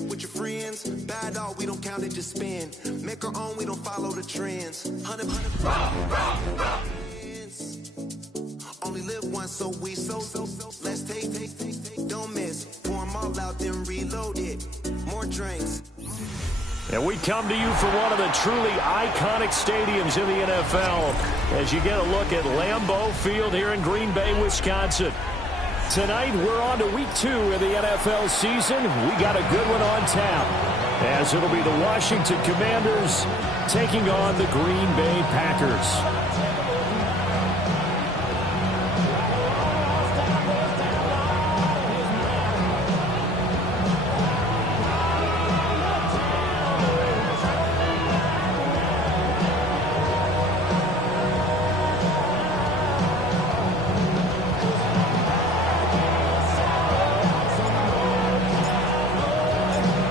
trip with your friends. Bad dog, we don't count it, just spin. Make our own, we don't follow the trends. 100 only live once, so we let's take, don't miss. Pour them all out, then reload it. More drinks. And we come to you from one of the truly iconic stadiums in the NFL as you get a look at Lambeau Field here in Green Bay, Wisconsin. Tonight, we're on to week 2 of the NFL season. We got a good one on tap, as it'll be the Washington Commanders taking on the Green Bay Packers.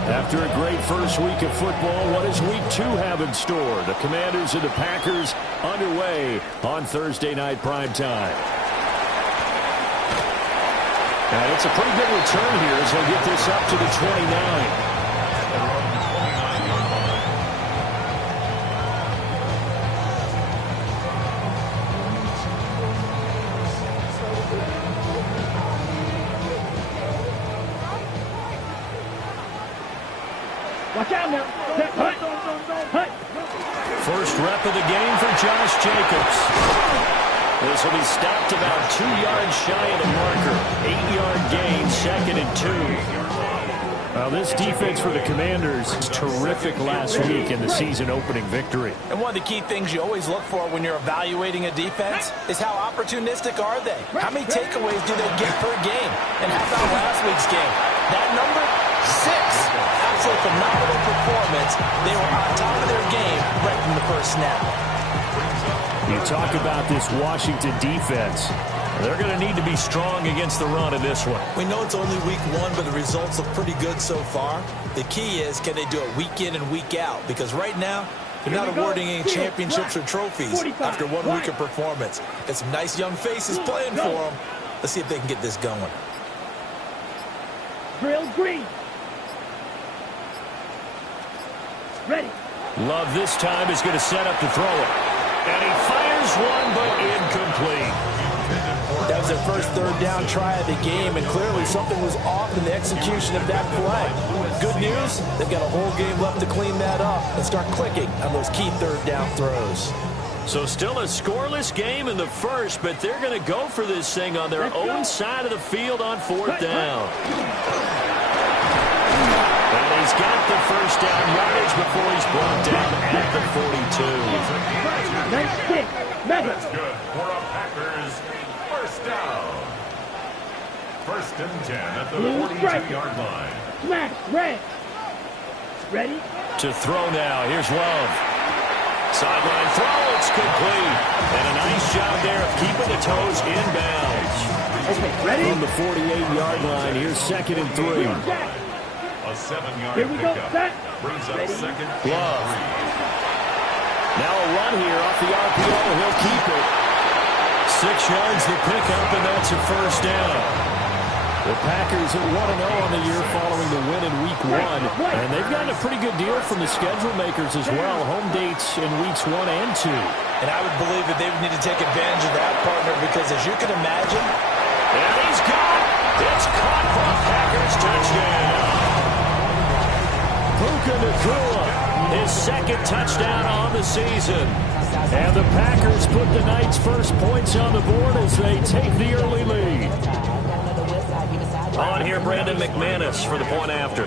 After a great first week of football, what does week 2 have in store? The Commanders and the Packers underway on Thursday night primetime. And it's a pretty good return here as they'll get this up to the 29. Watch out now. First rep of the game for Josh Jacobs. This will be stopped about 2 yards shy of the marker. 8-yard gain, 2nd and 2. Well, this defense for the Commanders was terrific last week in the season-opening victory. And one of the key things you always look for when you're evaluating a defense is how opportunistic are they? How many takeaways do they get per game? And how about last week's game? That number, 6. Absolutely phenomenal performance. They were on top of their game right from the first snap. You talk about this Washington defense. They're going to need to be strong against the run in this one. We know it's only week 1, but the results look pretty good so far. The key is, can they do it week in and week out? Because right now, they're not awarding any championships or trophies after 1 week of performance. Got some nice young faces playing for them. Let's see if they can get this going. Drill green. Ready. Love this time is going to set up to throw it. And he fires one, but incomplete. That was their first third down try of the game, and clearly something was off in the execution of that play. Good news, they've got a whole game left to clean that up and start clicking on those key third down throws. So still a scoreless game in the first, but they're going to go for this thing on their own side of the field on 4th down. And he's got the first down yardage before he's brought down at the 42. Nice kick. That's good for a Packers first down. 1st and 10 at the 42-yard line. Smash. Red. Ready. To throw now. Here's Love. Sideline throw. It's complete. And a nice job there of keeping the toes inbounds. Okay, ready? From the 48-yard line, here's 2nd and 3. A 7-yard Here we go. pickup brings up 2nd and 3. Love. Now a run here off the RPO. He'll keep it. 6 yards the pickup, and that's a first down. The Packers at 1-0 on the year following the win in week 1. And they've gotten a pretty good deal from the schedule makers as well. Home dates in weeks 1 and 2. And I would believe that they would need to take advantage of that, partner, because as you can imagine. And he's got it. It's caught for a Packers touchdown. Puka Nacua, his 2nd touchdown on the season. And the Packers put the night's first points on the board as they take the early lead. On here, Brandon McManus for the point after.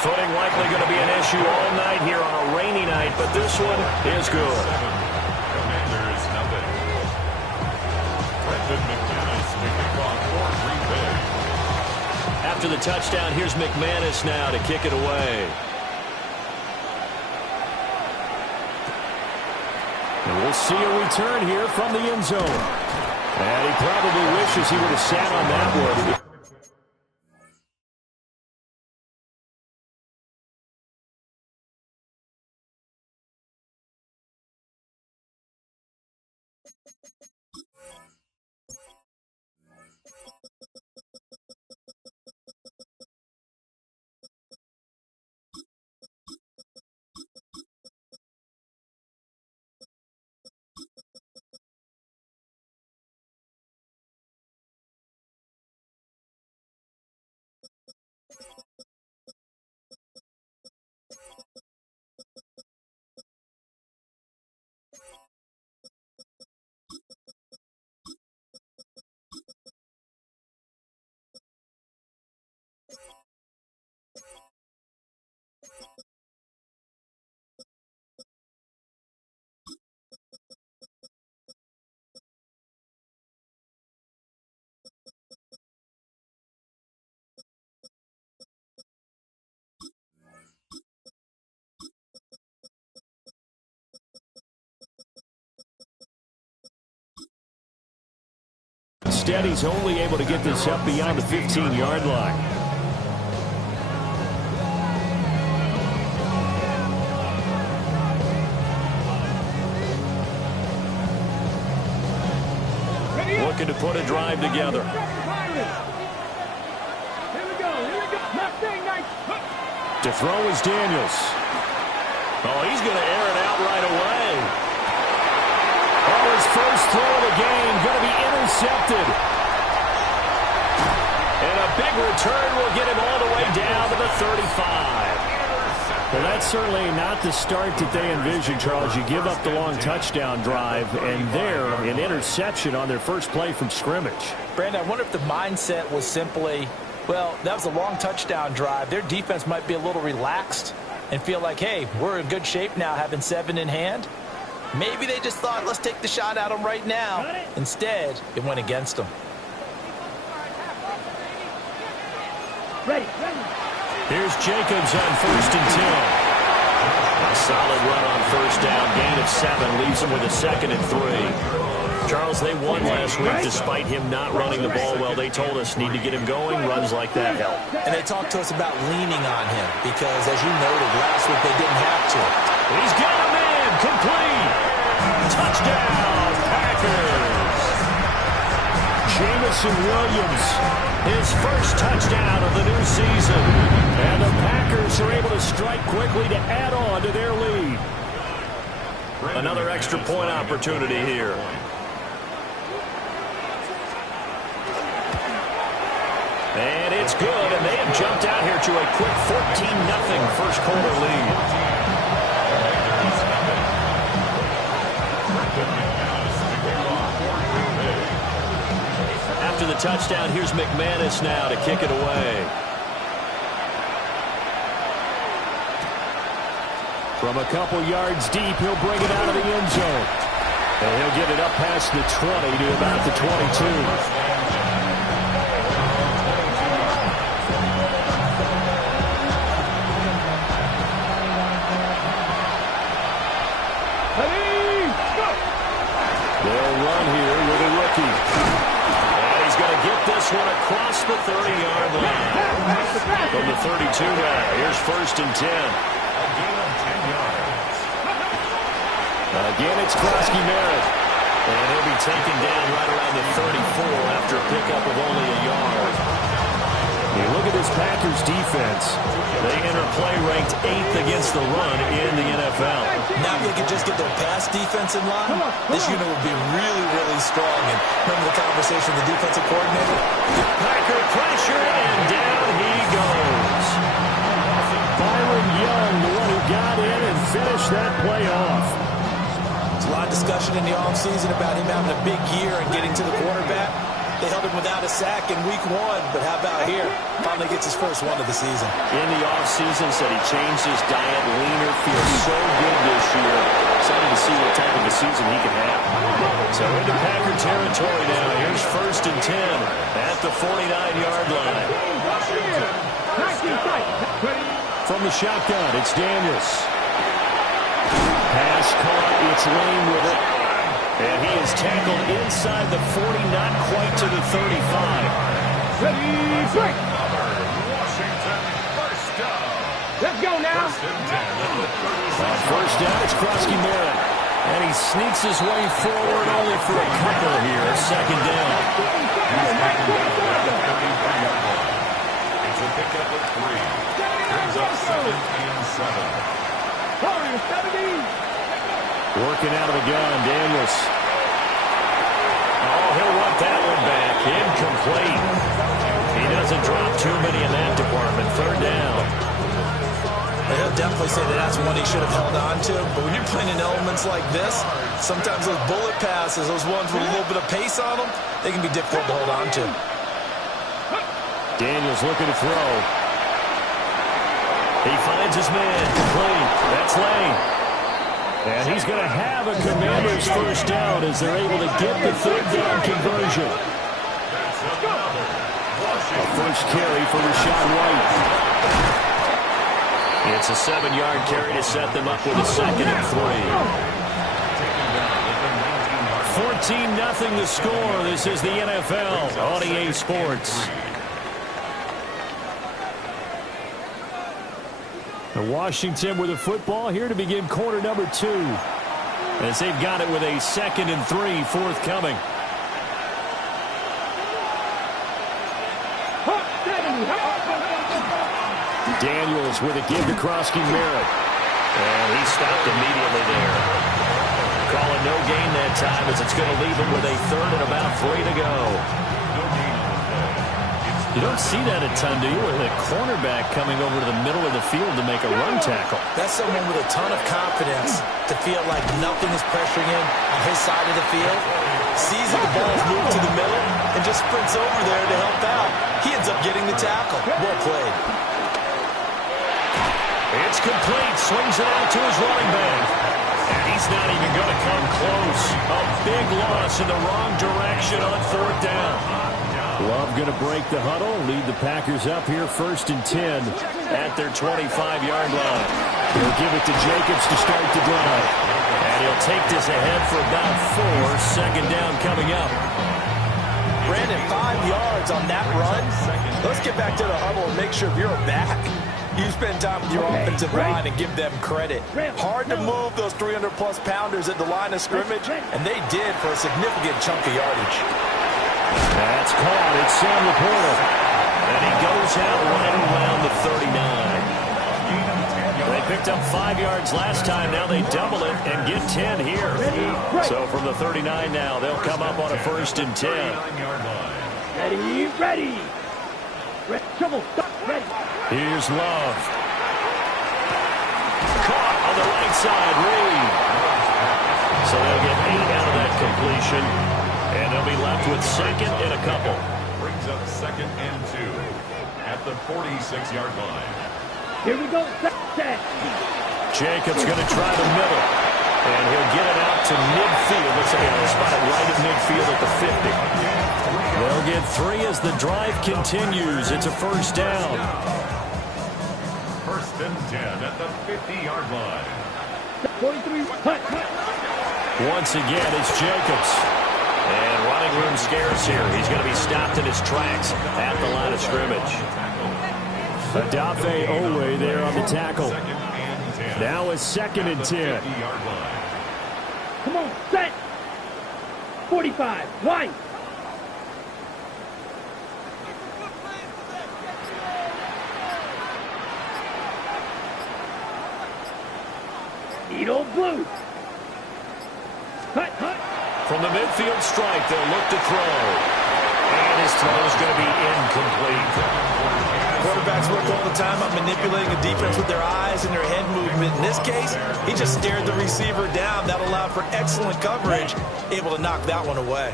Footing likely going to be an issue all night here on a rainy night, but this one is good. Commanders nothing. Brandon McManus kicking off for Green Bay. After the touchdown, here's McManus now to kick it away. And we'll see a return here from the end zone. And he probably wishes he would have sat on that one. Instead, he's only able to get this up beyond the 15-yard line. Looking to put a drive together. To throw is Daniels. Oh, he's going to air it out right away. Oh, his first throw of the game going to be intercepted. And a big return will get him all the way down to the 35. Well, that's certainly not the start that they envisioned, Charles. You give up the long touchdown drive, and there, an interception on their first play from scrimmage. Brandon, I wonder if the mindset was simply, well, that was a long touchdown drive. Their defense might be a little relaxed and feel like, hey, we're in good shape now having 7 in hand. Maybe they just thought, let's take the shot at them right now. Instead, it went against them. Ready. Here's Jacobs on 1st and 10. A solid run on first down. Gain of 7 leaves him with a 2nd and 3. Charles, they won last week despite him not running the ball well. They told us need to get him going. Runs like that help. And they talked to us about leaning on him because, as you noted, last week they didn't have to. He's got him in. Complete. Touchdown, Packers. Jameson Williams, his first touchdown of the new season. And the Packers are able to strike quickly to add on to their lead. Another extra point opportunity here. And it's good, and they have jumped out here to a quick 14-0 first quarter lead. After the touchdown, here's McManus now to kick it away. From a couple yards deep, he'll bring it out of the end zone. And he'll get it up past the 20 to about the 22. They'll run here with a rookie. And he's going to get this one across the 30-yard line. From the 32 now, here's 1st and 10. Again, it's Krosky-Merritt. And he'll be taken down right around the 34 after a pickup of only a yard. You look at this Packers defense. They enter play ranked 8th against the run in the NFL. Now if they could just get their pass defense in line, this unit would be really, really strong. And remember the conversation with the defensive coordinator? Packer pressure, and down he goes. Byron Young, the one who got in and finished that play off. There's a lot of discussion in the offseason about him having a big year and getting to the quarterback. They held him without a sack in week 1, but how about here? Finally gets his first one of the season. In the offseason, said he changed his diet, leaner, feels so good this year. Excited to see what type of a season he can have. So into Packer territory now. Here's 1st and 10 at the 49-yard line. From the shotgun, it's Daniels. Pass caught, it's Lane with it. And he is tackled inside the 40, not quite to the 35. Ready, break. Washington, first down. Let's go now. First down, it's Krosky-Merritt. And he sneaks his way forward only for a couple here. 2nd down. It's a pickup of 3. Brings up 2nd and 7. Working out of the gun, Daniels. Oh, he'll want that one back. Incomplete. He doesn't drop too many in that department. 3rd down. He'll definitely say that that's one he should have held on to. But when you're playing in elements like this, sometimes those bullet passes, those ones with a little bit of pace on them, they can be difficult to hold on to. Daniels looking to throw. He finds his man. Complete. That's Lane. And he's going to have a Commanders first down as they're able to get the 3rd down conversion. A first carry for Rachaad White. It's a 7-yard carry to set them up with a 2nd and 3. 14-0 the score. This is the NFL on EA Sports. Washington with the football here to begin quarter number 2. As they've got it with a 2nd and 3 forthcoming. Daniels with a give to Krosky Merritt. And he stopped immediately there. Calling no gain that time as it's going to leave him with a 3rd and about 3 to go. You don't see that a ton, do you? With a cornerback coming over to the middle of the field to make a run tackle. That's someone with a ton of confidence to feel like nothing is pressuring him on his side of the field. Sees that the ball's moved to the middle and just sprints over there to help out. He ends up getting the tackle. Well played. It's complete. Swings it out to his running back. And he's not even going to come close. A big loss in the wrong direction on 4th down. Love going to break the huddle, lead the Packers up here 1st and 10 at their 25-yard line. He'll give it to Jacobs to start the drive. And he'll take this ahead for about 4. 2nd down coming up. Brandon, 5 yards on that run. Let's get back to the huddle and make sure if you're a back, you spend time with your offensive line and give them credit. Hard to move those 300-plus pounders at the line of scrimmage, and they did for a significant chunk of yardage. That's caught. It's Sam Laporta. And he goes out right around the 39. They picked up 5 yards last time. Now they double it and get 10 here. So from the 39 now, they'll come up on a 1st and 10. Ready, ready. Trouble, stop, ready. Here's Love. Caught on the right side, Reed. So they'll get 8 out of that completion. And they'll be left with 2nd and a couple. Brings up 2nd and 2 at the 46-yard line. Here we go. Set. Jacobs going to try the middle. And he'll get it out to midfield. Looks like he'll spot it right at midfield at the 50. They'll get 3 as the drive continues. It's a 1st down. 1st and 10 at the 50-yard line. 43. Once again, it's Jacobs. And running room scarce here. He's going to be stopped in his tracks at the line of scrimmage. Adafe Owe there on the tackle. Now it's 2nd and 10. Come on, set. 45. Wide. Needle blue. Hut. From the midfield strike, they'll look to throw. And his throw is going to be incomplete. Quarterbacks work all the time on manipulating a defense with their eyes and their head movement. In this case, he just stared the receiver down. That allowed for excellent coverage, able to knock that one away.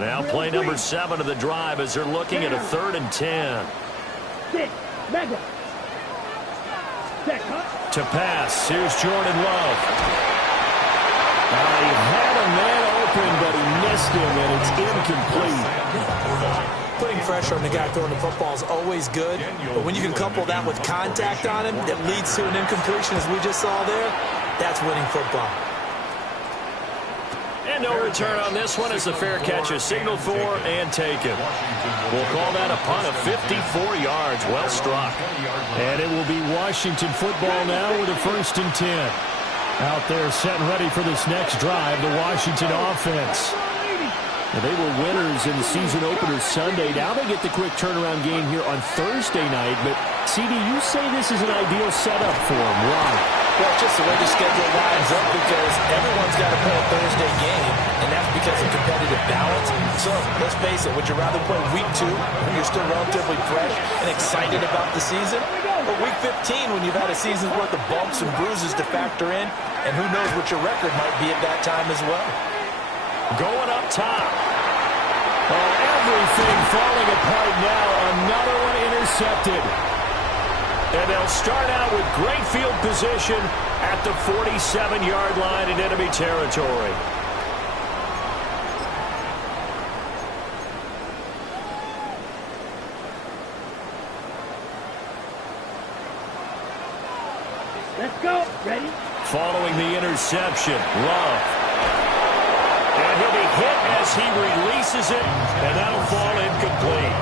Now play number 7 of the drive as they're looking at a 3rd and 10. 6. Mega. Set, cut. To pass, here's Jordan Love. He had a man open, but he missed him, and it's incomplete. Putting pressure on the guy throwing the football is always good, but when you can couple that with contact on him that leads to an incompletion, as we just saw there, that's winning football. And no return on this one as the fair catch is signaled for and taken. We'll call that a punt of 54 yards. Well struck. And it will be Washington football now with a 1st and 10. Out there set and ready for this next drive, the Washington offense. Now, they were winners in the season opener Sunday. Now they get the quick turnaround game here on Thursday night. But, CD, you say this is an ideal setup for them. Why? Well, it's just the way the schedule lines up because everyone's got to play a Thursday game, and that's because of competitive balance. So, let's face it, would you rather play week 2 when you're still relatively fresh and excited about the season? Or week 15 when you've had a season's worth of bumps and bruises to factor in, and who knows what your record might be at that time as well. Going up top. Oh, everything falling apart now. Another one intercepted. And they'll start out with great field position at the 47-yard line in enemy territory. Let's go. Ready? Following the interception, Love. And he'll be hit as he releases it, and that'll fall incomplete.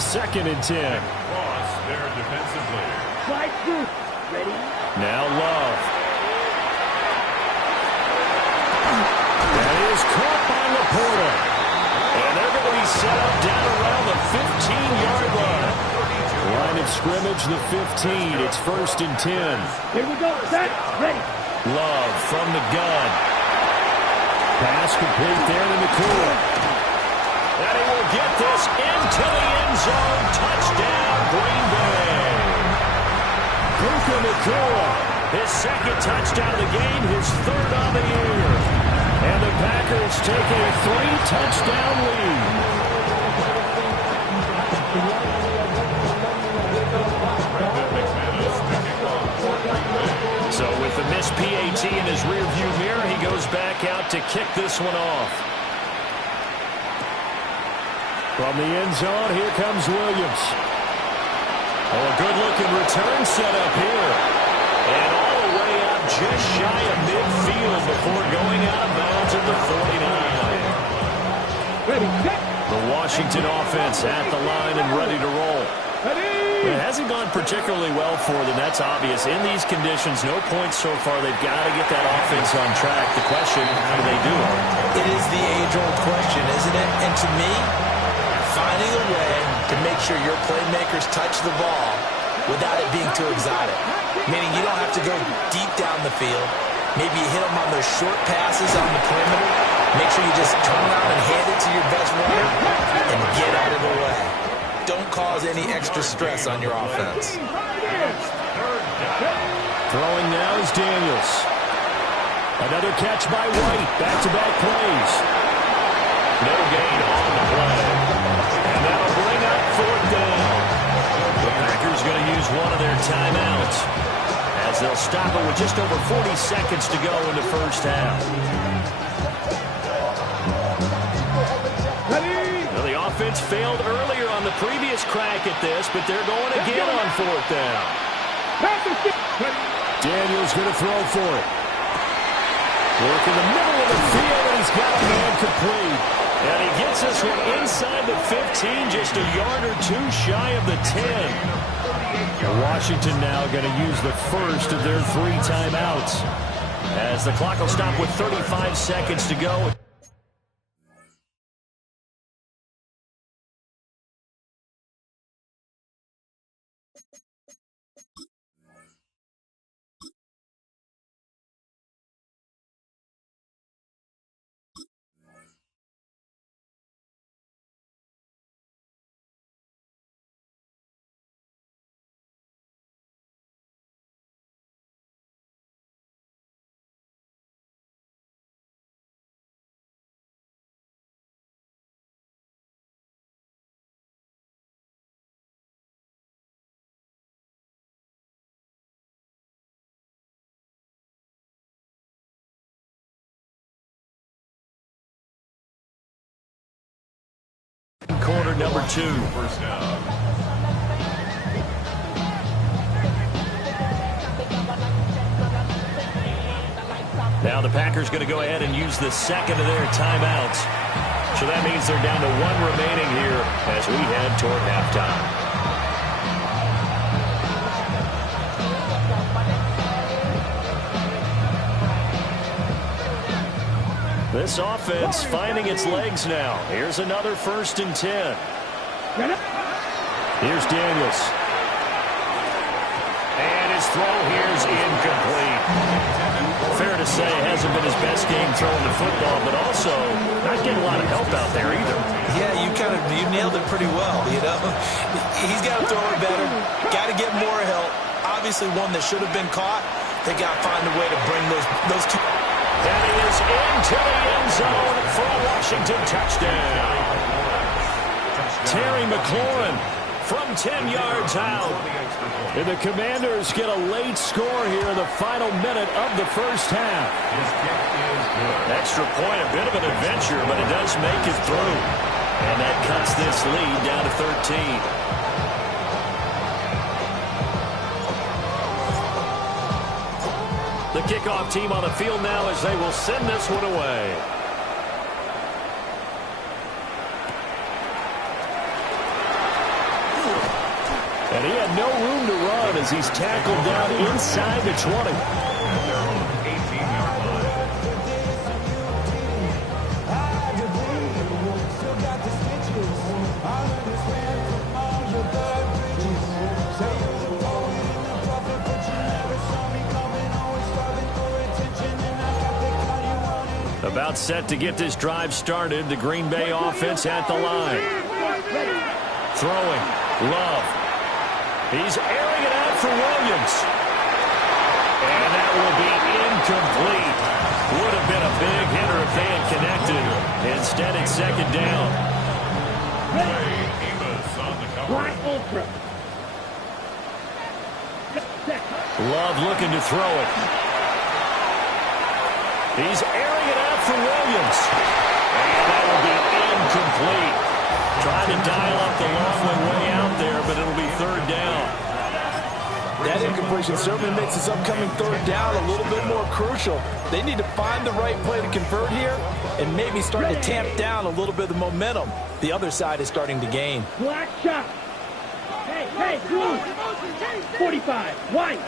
Second and 10. Cross their defensive player. Slide through. Ready? Now Love. That is caught by Laporta. And they're going to be set up down around the 15-yard line. Line of scrimmage, the 15. It's first and 10. Here we go. Set. Ready. Love from the gun. Pass complete there to Nakua. And he will get this into the end zone. Touchdown, Green Bay. Puka Nakua, his second touchdown of the game, his third on the year. And the Packers take a 3-touchdown lead. So with the missed PAT in his rearview mirror, he goes back out to kick this one off. From the end zone, here comes Williams. Oh, a good-looking return set up here. And all the way up just shy of midfield before going out of bounds at the 49. Ready. Set. The Washington offense at the line and ready to roll. It hasn't gone particularly well for them, that's obvious. In these conditions, no points so far. They've got to get that offense on track. The question, how do they do it? It is the age-old question, isn't it? And to me, finding a way to make sure your playmakers touch the ball without it being too exotic. Meaning you don't have to go deep down the field. Maybe you hit them on those short passes on the perimeter. Make sure you just turn around and hand it to your best runner and get out of the way. Don't cause any extra stress on your offense. Throwing now is Daniels. Another catch by White. Back-to-back plays. No gain on the play. And that'll bring up fourth down. The Packers going to use one of their timeouts as they'll stop it with just over 40 seconds to go in the first half. Well, the offense failed earlier on the previous crack at this, but they're going again on fourth down. Daniels going to throw for it. Work in the middle of the field, and he's got a man complete. And he gets this one inside the 15, just a yard or two shy of the 10. Washington now going to use the first of their 3 timeouts as the clock will stop with 35 seconds to go. Quarter number 2. First down. Now the Packers going to go ahead and use the second of their timeouts. So that means they're down to 1 remaining here as we head toward halftime. This offense finding its legs now. Here's another first and 10. Here's Daniels. And his throw here is incomplete. Fair to say, it hasn't been his best game throwing the football, but also not getting a lot of help out there either. Yeah, you nailed it pretty well, you know. He's got to throw it better. Got to get more help. Obviously one that should have been caught. They got to find a way to bring those two. And he is into the end zone for a Washington touchdown. Terry McLaurin from 10 yards out. And the Commanders get a late score here in the final minute of the first half. Extra point, a bit of an adventure, but it does make it through. And that cuts this lead down to 13. The kickoff team on the field now as they will send this one away. And he had no room to run as he's tackled down inside the 20. About set to get this drive started. The Green Bay offense at the line. Throwing. Love. He's airing it out for Williams. And that will be incomplete. Would have been a big hitter if they had connected. Instead, it's second down. Fly ultra. Love looking to throw it. He's airing it out for Williams. And that will be incomplete. Trying to dial up the long way out there, but it'll be third down. That incompletion certainly makes this upcoming third down a little bit more crucial. They need to find the right play to convert here and maybe start to tamp down a little bit of the momentum the other side is starting to gain. Black shot. Hey, blue. 45, white.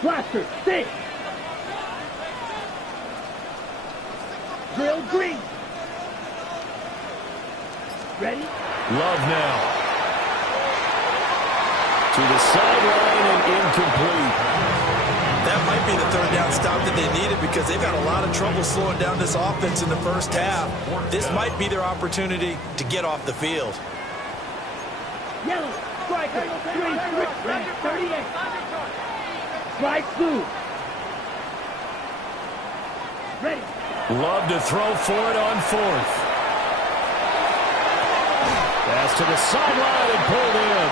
Blaster, 6. Drill green. Ready? Love now. To the sideline and incomplete. That might be the third down stop that they needed because they've had a lot of trouble slowing down this offense in the first half. This might be their opportunity to get off the field. Yellow, striker, green, 38. Right blue. Ready. Love to throw for it on fourth. Pass to the sideline and pulled in.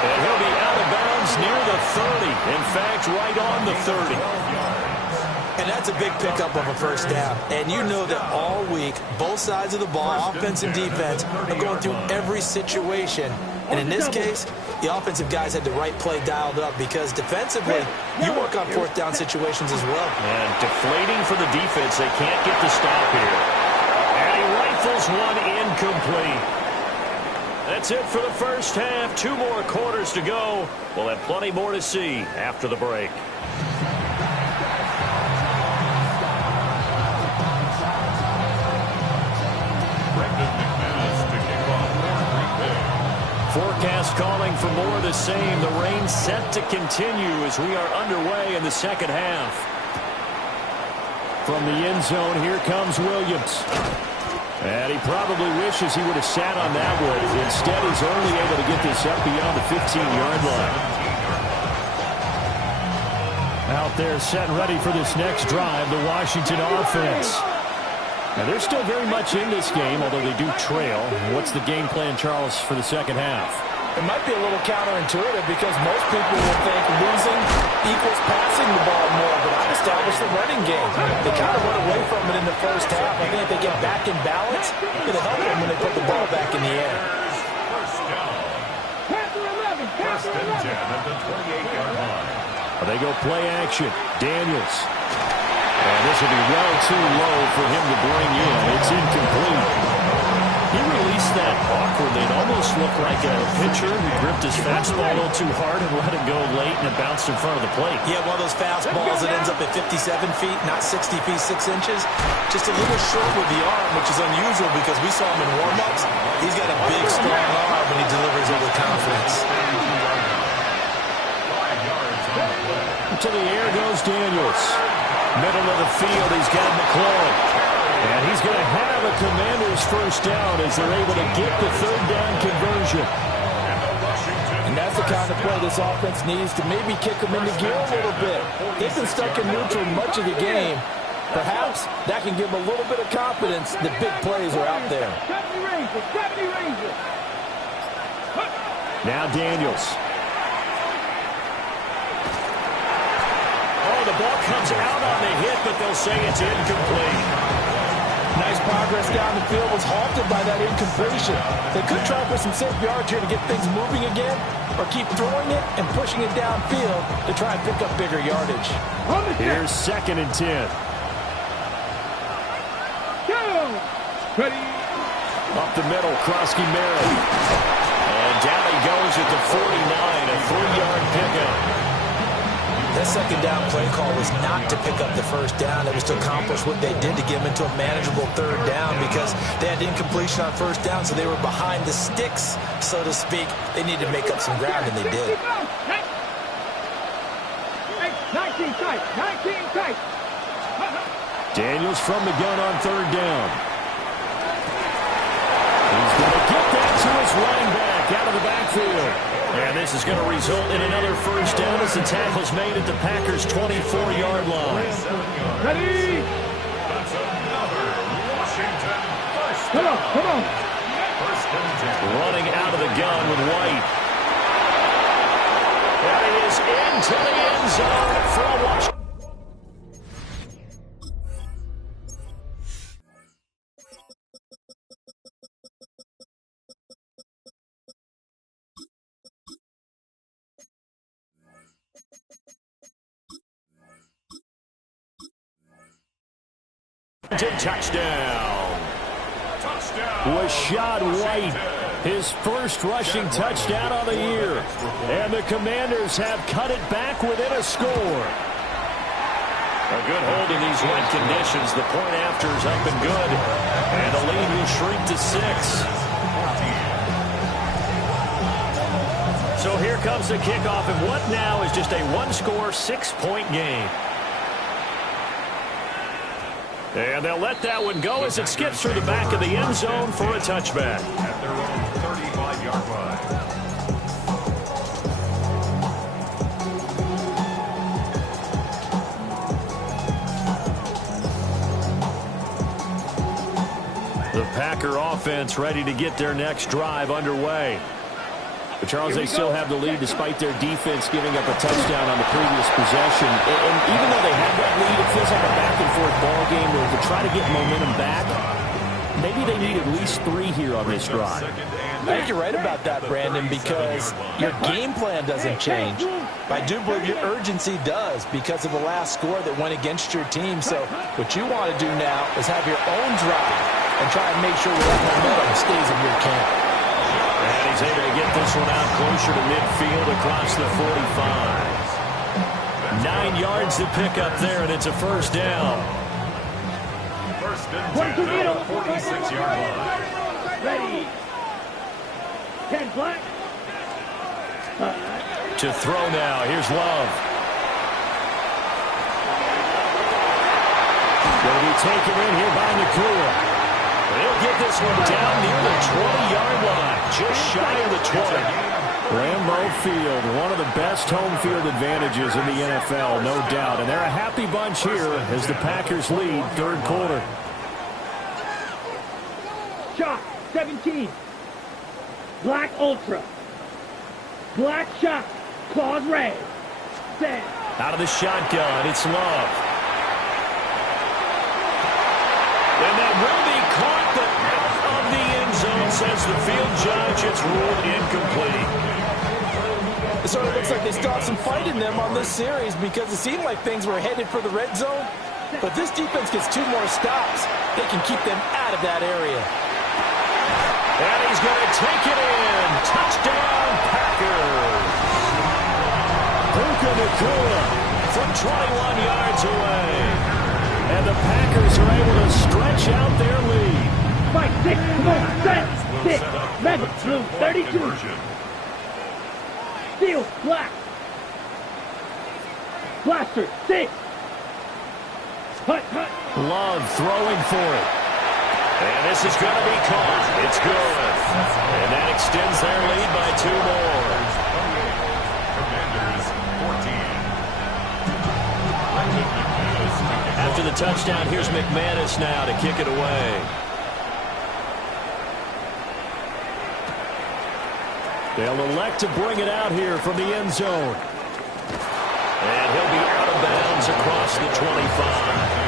And he'll be out of bounds near the 30. In fact, right on the 30. And that's a big pickup of a first down. And you know that all week, both sides of the ball, offense and defense, are going through every situation. And in this case, the offensive guys had the right play dialed up because defensively, you work on fourth down situations as well. And deflating for the defense. They can't get the stop here. And he rifles one incomplete. That's it for the first half. 2 more quarters to go. We'll have plenty more to see after the break. Forecast calling for more of the same. The rain set to continue as we are underway in the second half. From the end zone, here comes Williams. And he probably wishes he would have sat on that one. Instead, he's only able to get this up beyond the 15-yard line. Out there set and ready for this next drive, the Washington offense. Now, they're still very much in this game, although they do trail. What's the game plan, Charles, for the second half? It might be a little counterintuitive because most people will think losing equals passing the ball more, but I've established the running game. They kind of went away from it in the first half. I think if they get back in balance, it'll help them when they put the ball back in the air. First and 10 at the 28-yard line. They go play action. Daniels. And this will be well too low for him to bring in. It's incomplete. He released that awkwardly. It almost looked like a pitcher who gripped his fastball a little too hard and let it go late, and it bounced in front of the plate. Yeah, one of those fastballs that ends up at 57 feet, not 60 feet, 6 inches. Just a little short with the arm, which is unusual because we saw him in warm-ups. He's got a big, strong arm when he delivers it with confidence. To the air goes Daniels. Middle of the field, he's got McLaurin. And he's going to have a Commander's first down as they're able to get the third down conversion. And that's the kind of play this offense needs to maybe kick them into gear a little bit. They've been stuck in neutral much of the game. Perhaps that can give them a little bit of confidence that big plays are out there. Now Daniels. Oh, the ball comes out on the hit, but they'll say it's incomplete. Nice progress down the field was halted by that incompletion. They could try for some safe yards here to get things moving again, or keep throwing it and pushing it downfield to try and pick up bigger yardage. Here's second and 10. Go! Ready? Up the middle, Krosky Merritt. And down he goes at the 49, a 3-yard pickup. That second down play call was not to pick up the first down. It was to accomplish what they did to get them into a manageable third down because they had incompletion on first down, so they were behind the sticks, so to speak. They needed to make up some ground, and they did. 19 tight, 19 tight. Daniels from the gun on third down. He's going to get that to his running back out of the backfield. And this is going to result in another first down as the tackle's made at the Packers' 24-yard line. Ready? That's another Washington first Come down. on, come on. First and 10. Running out of the gun with White. And he is into the end zone for Washington. Touchdown. Rachaad White, his first rushing touchdown of the year. And the Commanders have cut it back within a score. A good hold in these wet conditions. The point after is up and good. And the lead will shrink to 6. So here comes the kickoff, and what now is just a one-score, 6-point game. And they'll let that one go as it skips through the back of the end zone for a touchback. At their own 35-yard line. The Packer offense ready to get their next drive underway. But, Charles, they still have the lead despite their defense giving up a touchdown on the previous possession. And even though they have that lead, it feels like a back-and-forth ball game where to try to get momentum back, maybe they need at least 3 here on this drive. I think you're right about that, Brandon, because your game plan doesn't change. I do believe your urgency does because of the last score that went against your team. So what you want to do now is have your own drive and try and make sure that momentum stays in your camp. And he's able to get this one out closer to midfield across the 45. 9 yards to pick up there, and it's a first down. First and 10 at the 46-yard line. Ready. 10 black. To throw now, here's Love. Going to be taken in here by Nakua. They'll get this one down near the 20-yard line, just shy of the 20. Lambeau Field, one of the best home field advantages in the NFL, no doubt. And they're a happy bunch here as the Packers lead third quarter. Shot. 17. Black Ultra. Black shot. Claws red. Set. Out of the shotgun, it's Love. And that will be caught, but out of the end zone, says the field judge. It's ruled incomplete. It sort of looks like they still have some fight in them on this series because it seemed like things were headed for the red zone. But this defense gets 2 more stops. They can keep them out of that area. And he's going to take it in. Touchdown, Packers. Puka Nacua from 21 yards away. And the Packers are able to stretch out their lead. Fight. 6. Come on. Set. 6. Red. Blue. 32. Steel. Black. Blaster. 6. Hut. Hut. Love throwing for it. And this is going to be caught. It's good. And that extends their lead by 2 more. Commanders 14. After the touchdown, here's McManus now to kick it away. They'll elect to bring it out here from the end zone. And he'll be out of bounds across the 25.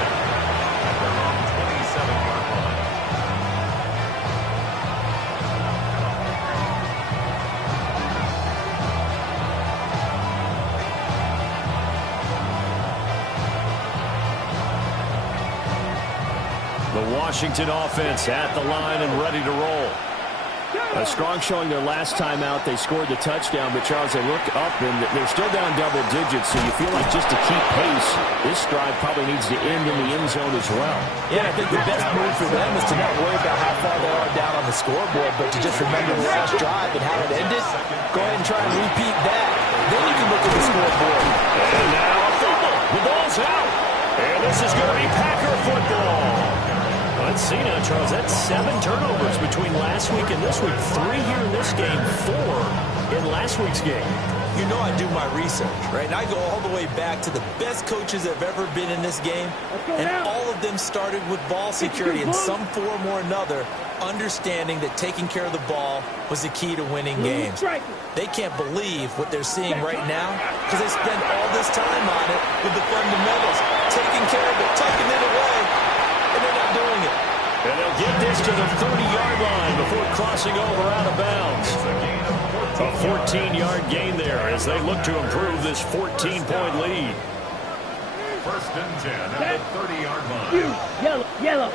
The Washington offense at the line and ready to roll. A strong showing their last time out. They scored the touchdown, but Charles, they look up and they're still down double digits, so you feel like just to keep pace, this drive probably needs to end in the end zone as well. Yeah, I think the best move for them is to not worry about how far they are down on the scoreboard, but to just remember the last drive and how it ended. Go ahead and try and repeat that. Then you can look at the scoreboard. And now a fumble. The ball's out. And this is going to be Packer football. Let's see now, Charles. That's 7 turnovers between last week and this week. 3 here in this game, 4 in last week's game. You know I do my research, right? And I go all the way back to the best coaches that have ever been in this game. And all of them started with ball security in some form or another, understanding that taking care of the ball was the key to winning games. They can't believe what they're seeing right now because they spend all this time on it with the fundamentals, taking care of it, tucking it away, and they're not doing it. And they'll get this to the 30-yard line before crossing over out of bounds. A 14-yard gain there as they look to improve this 14-point lead. First and 10 at the 30-yard line. Yellow.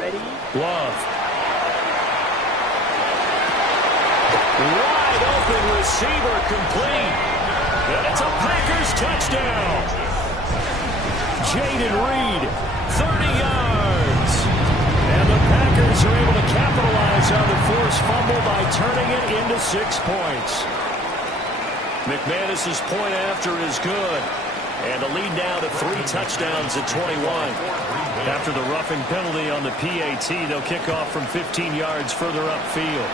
Ready? Love. Wide open receiver complete. And it's a Packers touchdown. Jaden Reed, 30 yards. And the Packers are able to capitalize on the forced fumble by turning it into 6 points. McManus's point after is good. And the lead now to 3 touchdowns at 21. After the roughing penalty on the PAT, they'll kick off from 15 yards further upfield.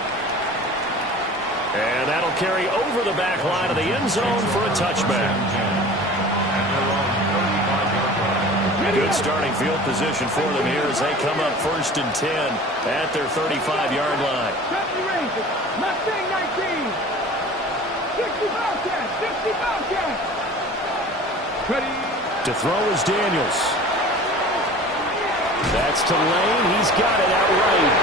And that'll carry over the back line of the end zone for a touchback. Good starting field position for them here as they come up first and 10 at their 35-yard line. Mustang 19. 60 Bobcats. Ready. To throw is Daniels. That's to Lane. He's got it outright.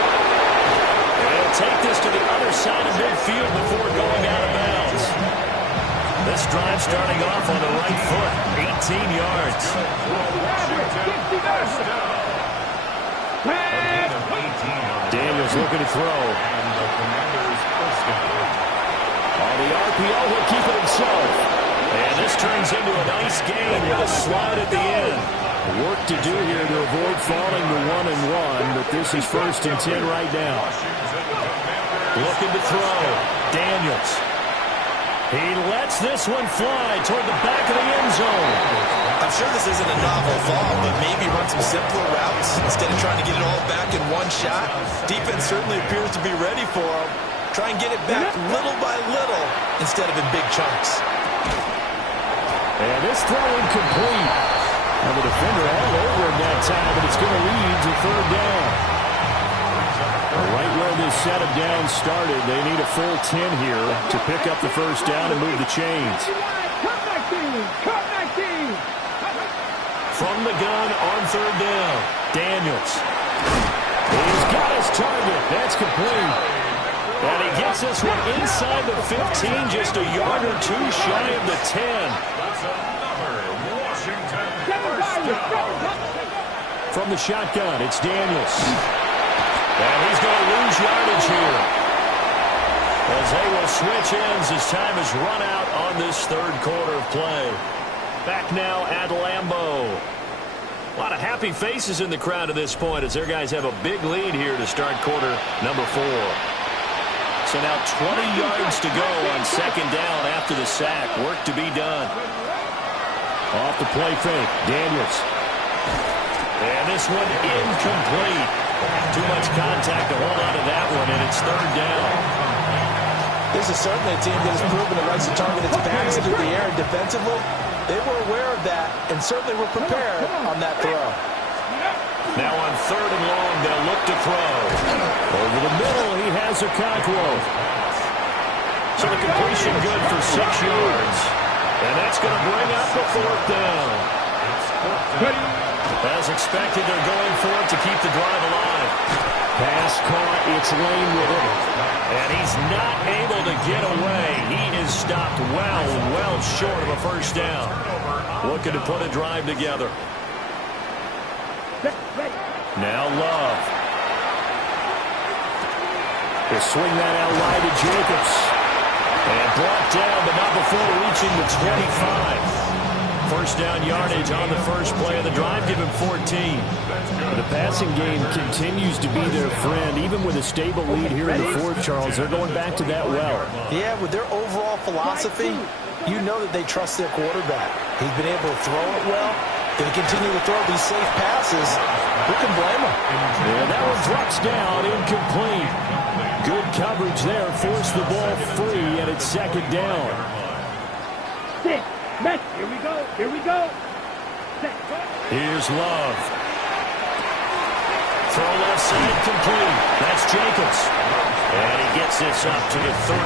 And he'll take this to the other side of midfield before going out of bounds. This drive starting off on the right foot, 18 yards. Daniels looking to throw. On the RPO, he'll keep it himself. And this turns into a nice gain with a slide at the end. Work to do here to avoid falling to 1-1, but this is first and 10 right now. Looking to throw. Daniels. He lets this one fly toward the back of the end zone. I'm sure this isn't a novel thought, but maybe run some simpler routes instead of trying to get it all back in one shot. Defense certainly appears to be ready for him. Try and get it back little by little instead of in big chunks. And this throw incomplete. And the defender all over him that time, but it's going to lead to third down. Right where this setup down started, they need a full 10 here to pick up the first down and move the chains. From the gun on third down, Daniels. He's got his target. That's complete. And he gets this one inside the 15, just a yard or two shy of the 10. That's another Washington first down. From the shotgun, it's Daniels. And he's going to lose yardage here. As they will switch ends as time has run out on this third quarter of play. Back now at Lambeau. A lot of happy faces in the crowd at this point as their guys have a big lead here to start quarter number 4. So now 20 yards to go on second down after the sack. Work to be done. Off the play fake, Daniels. And this one incomplete. Too much contact to hold on to that one, and it's third down. This is certainly a team that has proven it likes to target its backs through the air, and defensively, they were aware of that and certainly were prepared on that throw. Now on third and long, they'll look to throw. Over the middle, he has a Cockrell. So the completion good for 6 yards. And that's going to bring up the fourth down. As expected, they're going for it to keep the drive alive. Pass caught, it's Lane with it. And he's not able to get away. He is stopped well short of a first down. Looking to put a drive together. Now Love. They'll swing that out wide to Jacobs. And brought down, but not before reaching the 25. First down yardage on the first play of the drive. Give him 14. The passing game continues to be their friend. Even with a stable lead here in the fourth, Charles, they're going back to that well. Yeah, with their overall philosophy, you know that they trust their quarterback. He's been able to throw it well. Going to continue to throw these safe passes. Who can blame him? And that one drops down, incomplete. Good coverage there. Forced the ball free, and it's second down. Sit. Here we go. Here we go. Set. Here's Love. Throw left side complete. That's Jacobs. And he gets this up to the 34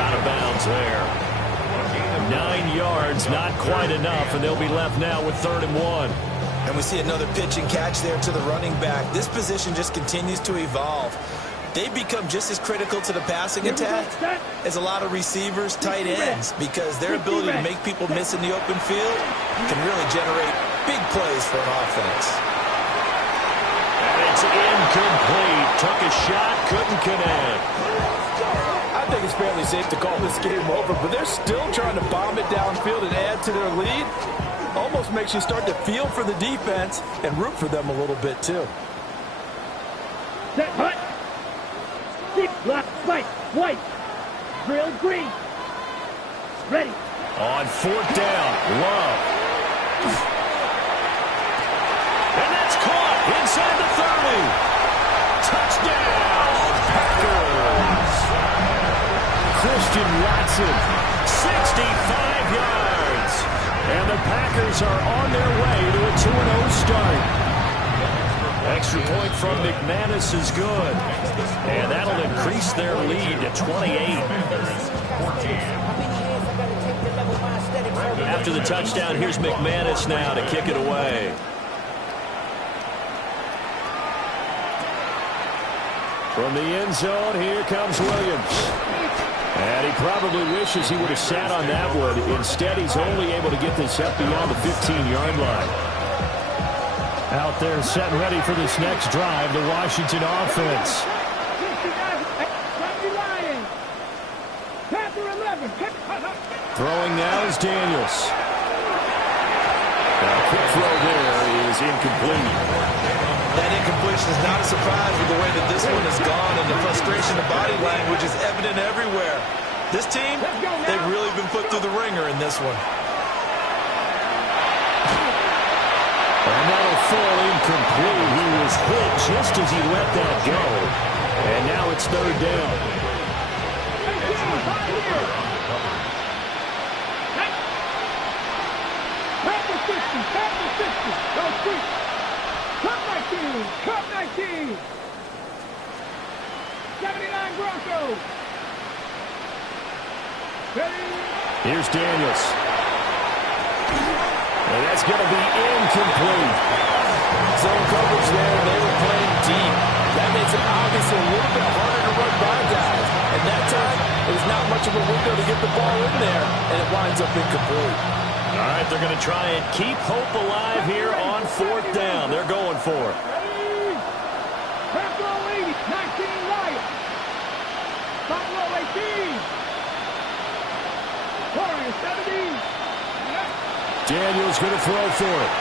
out of bounds there. 9 yards, not quite enough, and they'll be left now with 3rd and 1. And we see another pitch and catch there to the running back. This position just continues to evolve. They become just as critical to the passing attack as a lot of receivers, tight ends, because their ability to make people miss in the open field can really generate big plays for an offense. And it's incomplete. Took a shot, couldn't connect. I think it's fairly safe to call this game over, but they're still trying to bomb it downfield and add to their lead. Almost makes you start to feel for the defense and root for them a little bit, too. Set. Hut. Deep left, right, white, drill green. Ready. On 4th down, Love. And that's caught inside the 30. Touchdown, Packers. Christian Watson, 65 yards. And the Packers are on their way to a 2-0 start. Extra point from McManus is good. And that'll increase their lead to 28. After the touchdown, here's McManus now to kick it away. From the end zone, here comes Williams. And he probably wishes he would have sat on that one. Instead, he's only able to get this up beyond the 15-yard line. Out there set ready for this next drive, the Washington offense. Throwing now is Daniels. Now, quick throw there is incomplete. That incompletion is not a surprise with the way that this one has gone, and the frustration of body language is evident everywhere. This team, they've really been put through the ringer in this one. And that'll fall incomplete. He was hit just as he let that go. And now it's 3rd down. Cup 19. 79 Broncos. Here's Daniels. And that's going to be incomplete. Zone coverage there. They were playing deep. That makes it obviously a little bit harder to run by guys. And that time, there's not much of a window to get the ball in there, and it winds up incomplete. All right, they're going to try and keep hope alive here on 4th down. They're going for it. Buffalo 80, 19 right. Buffalo 18. Warriors 17. Daniels going to throw for it.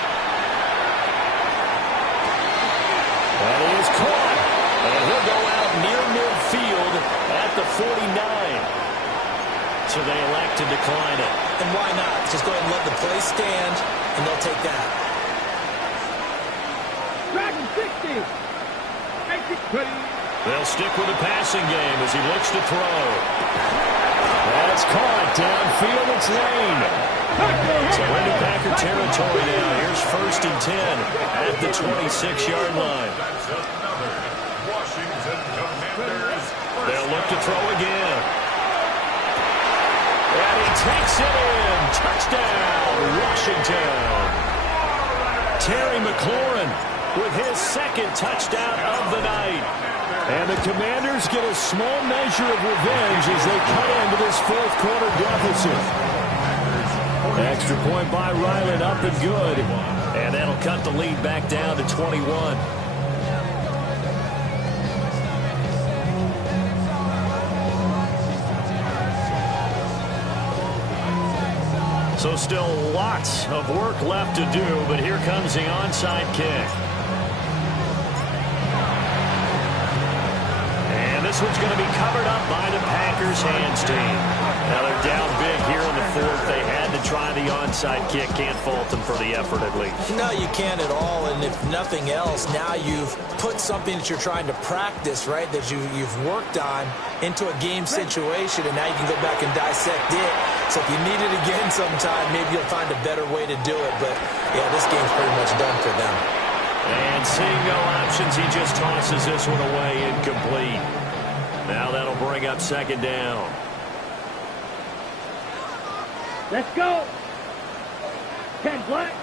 That is caught. And he'll go out near midfield at the 49. So they elect to decline it. And why not? Just go ahead and let the play stand, and they'll take that. Dragon 60. They'll stick with the passing game as he looks to throw. That's caught downfield. It's Lane. So into Packer territory now. Here's 1st and 10 at the 26-yard line. They'll look to throw again. And he takes it in. Touchdown, Washington. Terry McLaurin with his 2nd touchdown of the night. And the Commanders get a small measure of revenge as they cut into this 4th quarter deficit. Extra point by Ryland, up and good. And that'll cut the lead back down to 21. So still lots of work left to do, but here comes the onside kick. And this one's going to be covered up by the Packers hands team. Now they're down big here in the fourth. They had to try the onside kick. Can't fault them for the effort at least. No, you can't at all. And if nothing else, now you've put something that you're trying to practice, right, that you've worked on into a game situation, and now you can go back and dissect it. So if you need it again sometime, maybe you'll find a better way to do it. But, yeah, this game's pretty much done for them. And seeing no options, he just tosses this one away, incomplete. Now that'll bring up second down. Let's go. 10 black.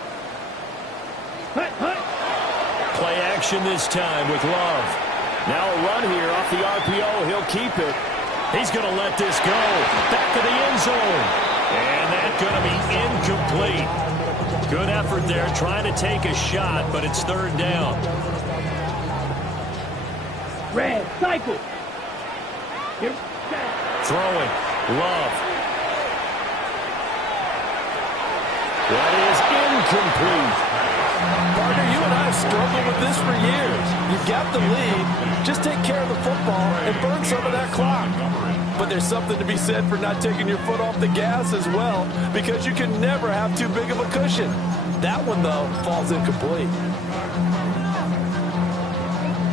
Hut, hut. Play action this time with Love. Now a run here off the RPO. He'll keep it. He's going to let this go. Back to the end zone. And that's going to be incomplete. Good effort there trying to take a shot, but it's third down. Red, cycle. Here, throwing. Love. That is incomplete. Partner, you and I have struggled with this for years. You've got the lead. Just take care of the football and burn some of that clock. But there's something to be said for not taking your foot off the gas as well, because you can never have too big of a cushion. That one, though, falls incomplete.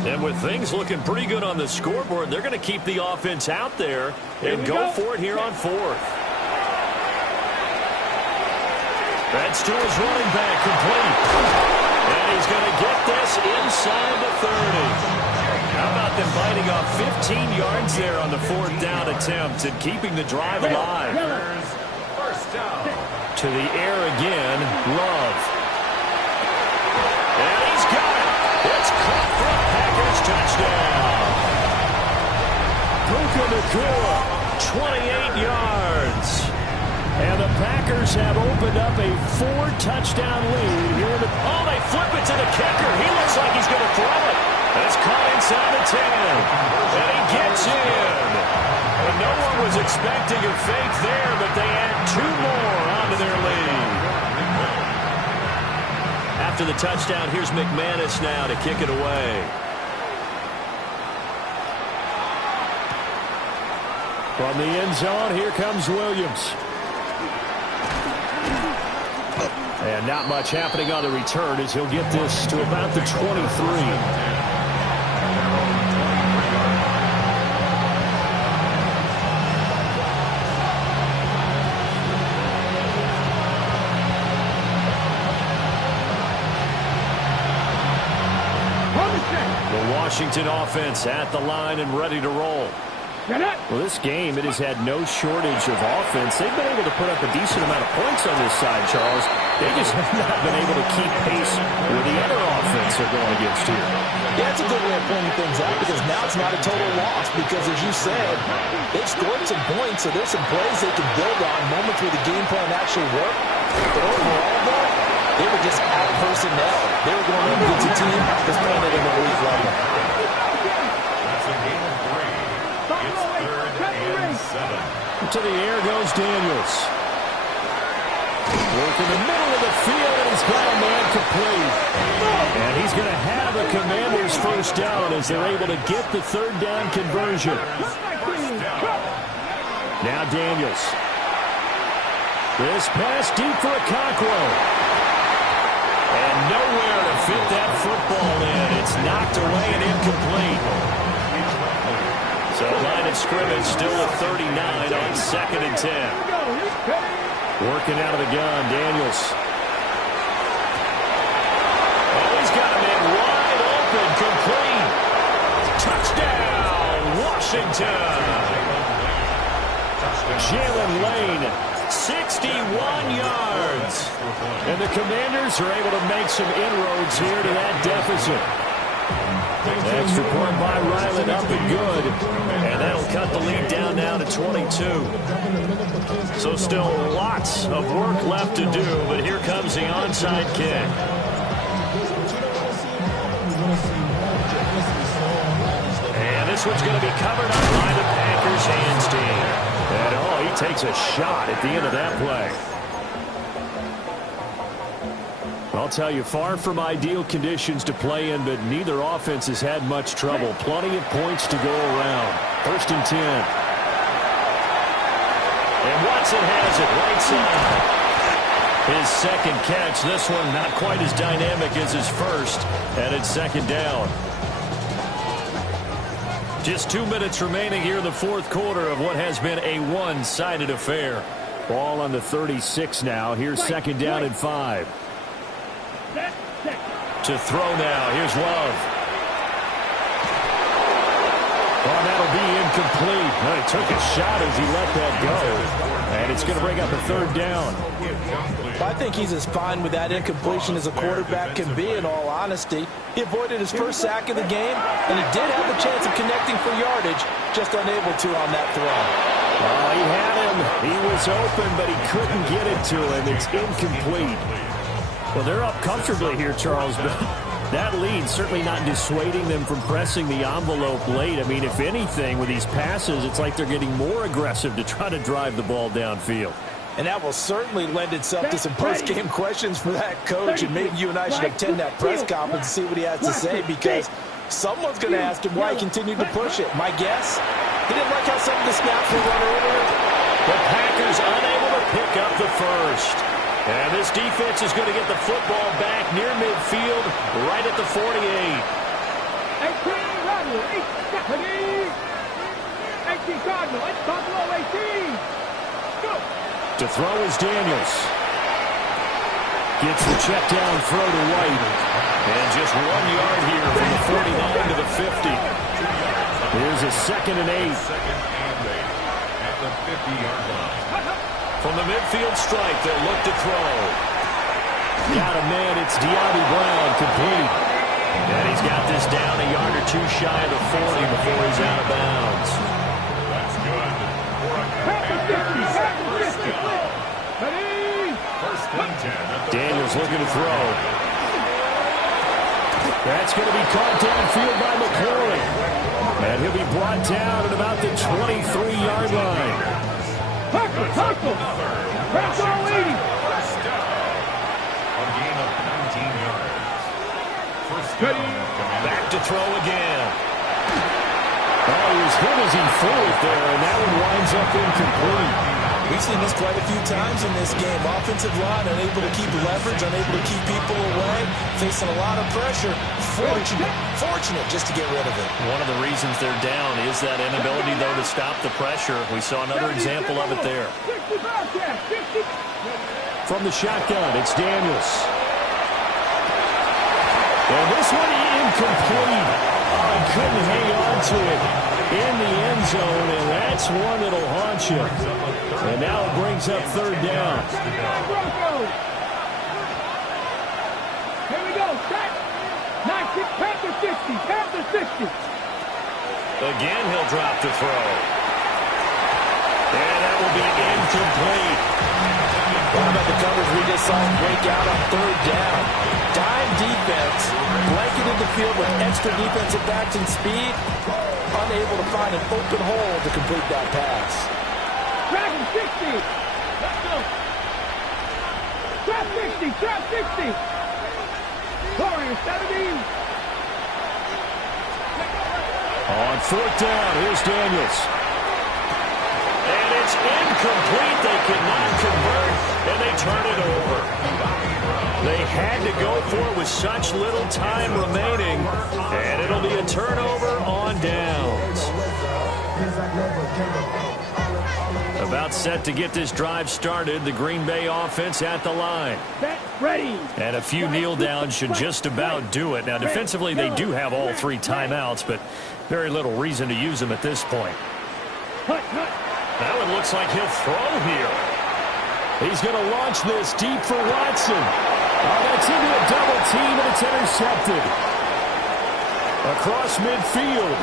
And with things looking pretty good on the scoreboard, they're going to keep the offense out there and go for it here on fourth. That's to his running back, complete. And he's going to get this inside the 30. How about them biting off 15 yards there on the fourth down attempt and keeping the drive alive? First down. To the air again, Love. And he's got it. It's caught for a Packers touchdown. Puka Nacua, 28 yards. And the Packers have opened up a 4-touchdown lead here. They flip it to the kicker. He looks like he's going to throw it. That's caught inside the 10. And he gets in. And no one was expecting a fake there, but they add 2 more onto their lead. After the touchdown, here's McManus now to kick it away. From the end zone, here comes Williams. And not much happening on the return as he'll get this to about the 23. The Washington offense at the line and ready to roll. Well, this game, it has had no shortage of offense. They've been able to put up a decent amount of points on this side, Charles. They just have not been able to keep pace with the other offense they're going against here. Yeah, it's a good way of pointing things out, because now it's not a total loss, because as you said, they've scored some points, so there's some plays they can build on, moments where the game plan actually worked. But overall, though, they were just out personnel. They were going up against a team that's playing at an elite level. That's a game of 3. It's 3rd and 7. To the air goes Daniels. Work in the middle of the field, and he's got a man complete. And he's going to have the Commanders' first down as they're able to get the third down conversion. Now Daniels. This pass deep for Okonkwo. And nowhere to fit that football in. It's knocked away and incomplete. So line of scrimmage still at 39 on 2nd and 10. Working out of the gun, Daniels. Oh, he's got a man wide open, complete. Touchdown, Washington. Jalen Lane, 61 yards. And the Commanders are able to make some inroads here to that deficit. Extra point by Ryland up and good. And that'll cut the lead down now to 22. So still lots of work left to do, but here comes the onside kick. And this one's going to be covered up by the Packers hands team. And he takes a shot at the end of that play. I'll tell you, far from ideal conditions to play in, but neither offense has had much trouble. Plenty of points to go around. 1st and 10. And Watson has it right side. His second catch. This one not quite as dynamic as his first. And it's 2nd down. Just 2 minutes remaining here in the 4th quarter of what has been a one-sided affair. Ball on the 36 now. Here's 2nd down and 5. To throw now. Here's Love. Oh, that'll be incomplete. Well, he took a shot as he let that go. And it's going to bring up a 3rd down. I think he's as fine with that incompletion as a quarterback can be, in all honesty. He avoided his first sack of the game, and he did have a chance of connecting for yardage, just unable to on that throw. He had him. He was open, but he couldn't get it to him. It's incomplete. Well, they're up comfortably here, Charles, but that lead certainly not dissuading them from pressing the envelope late. I mean, if anything, with these passes, it's like they're getting more aggressive to try to drive the ball downfield. And that will certainly lend itself to some post-game questions for that coach, and maybe you and I should attend that press conference and see what he has to say, because someone's going to ask him why he continued to push it. My guess, he didn't like how some of the snaps were run earlier. The Packers unable to pick up the first. And this defense is going to get the football back near midfield, right at the 48. 18, Cardinal, 18, Cardinal, it's Buffalo, 18. Go. To throw is Daniels. Gets the check down throw to White. And just 1 yard here from the 49 to the 50. Here's a 2nd and 8. At the 50-yard line. From the midfield stripe, they'll look to throw. Got a man, it's De'Ami Brown, complete. And he's got this down a yard or two shy of the 40 before he's out of bounds. That's good. First and 10. Daniels looking to throw. That's going to be caught downfield by McCoy. And he'll be brought down at about the 23-yard line. Hustle! Press all 80! First down. A gain of 19 yards. First down. Back to throw again. Oh, he was hit as he threw it there, and that one winds up incomplete. We've seen this quite a few times in this game. Offensive line unable to keep leverage, unable to keep people away, facing a lot of pressure. Fortunate just to get rid of it. One of the reasons they're down is that inability, though, to stop the pressure. We saw another example of it there. From the shotgun, it's Daniels. And this one incomplete. Oh, couldn't hang on to it in the end zone, and that's one that'll haunt you. And now it brings up 3rd down. Here we go, set. 90, Panther 60, Panther 60. Again, he'll drop the throw. And that will be incomplete. What about the coverage we just saw break out on 3rd down? Dime defense, blanketed the field with extra defensive backs and speed, unable to find an open hole to complete that pass. Dragon 60. Let's go. Trap 60, trap 60. Warrior 17. On 4th down, here's Daniels. And it's incomplete. They cannot convert, and they turn it over. They had to go for it with such little time remaining, and it'll be a turnover on downs. About set to get this drive started, the Green Bay offense at the line. Set, ready. And a few kneel downs should just about do it. Now, defensively, they do have all 3 timeouts, but very little reason to use them at this point. That one looks like he'll throw here. He's going to launch this deep for Watson. Oh, that's into a double team, and it's intercepted. Across midfield.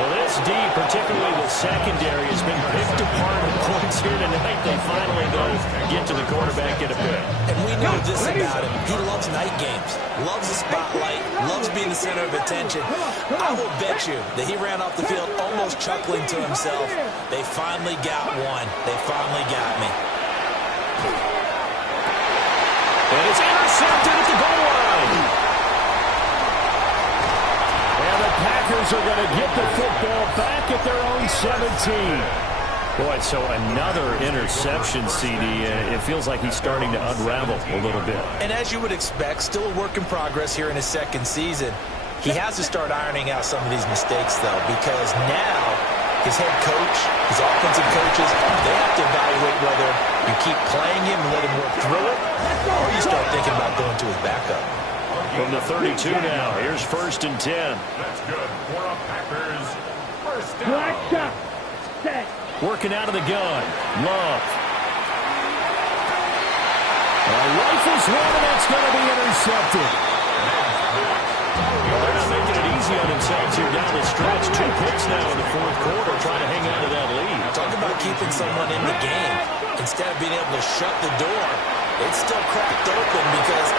Well, this D, particularly the secondary, has been picked apart in points here tonight. They finally, though, get to the quarterback in a bit. And we know this about him. He loves night games, loves the spotlight, loves being the center of attention. I will bet you that he ran off the field almost chuckling to himself. They finally got one. They finally got me. Steelers are going to get the football back at their own 17. Boy, so another interception, CD. It feels like he's starting to unravel a little bit. And as you would expect, still a work in progress here in his second season. He has to start ironing out some of these mistakes, though, because now his head coach, his offensive coaches, they have to evaluate whether you keep playing him and let him work through it, or you start thinking about going to his backup. From the 32 now, here's 1st and 10. That's good for a Packers first down. Black shot. Set. Working out of the gun. Love. Rifles one, and it's going to be intercepted. Well, they're not making it easy on themselves here down the stretch. 2 picks now in the 4th quarter, trying to hang on to that lead. Talk about keeping someone in the game. Instead of being able to shut the door, it's still cracked open because...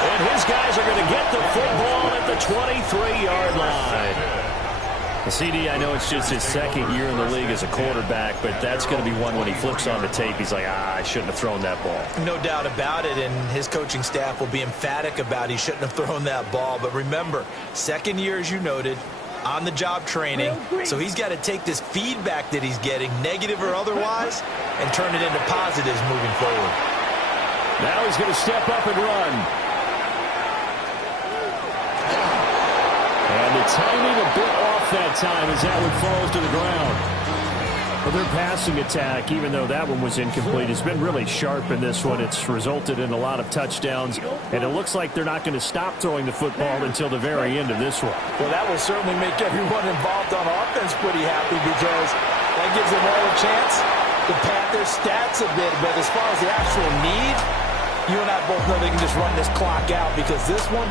And his guys are going to get the football at the 23-yard line. CD, I know it's just his 2nd year in the league as a quarterback, but that's going to be one when he flips on the tape, he's like, I shouldn't have thrown that ball. No doubt about it, and his coaching staff will be emphatic about he shouldn't have thrown that ball. But remember, 2nd year, as you noted, on-the-job training, so he's got to take this feedback that he's getting, negative or otherwise, and turn it into positives moving forward. Now he's going to step up and run. And the timing a bit off that time as that one falls to the ground. Well, their passing attack, even though that one was incomplete, has been really sharp in this one. It's resulted in a lot of touchdowns, and it looks like they're not going to stop throwing the football until the very end of this one. Well, that will certainly make everyone involved on offense pretty happy because that gives them all a chance to pad their stats a bit. But as far as the actual need, you and I both know they can just run this clock out because this one,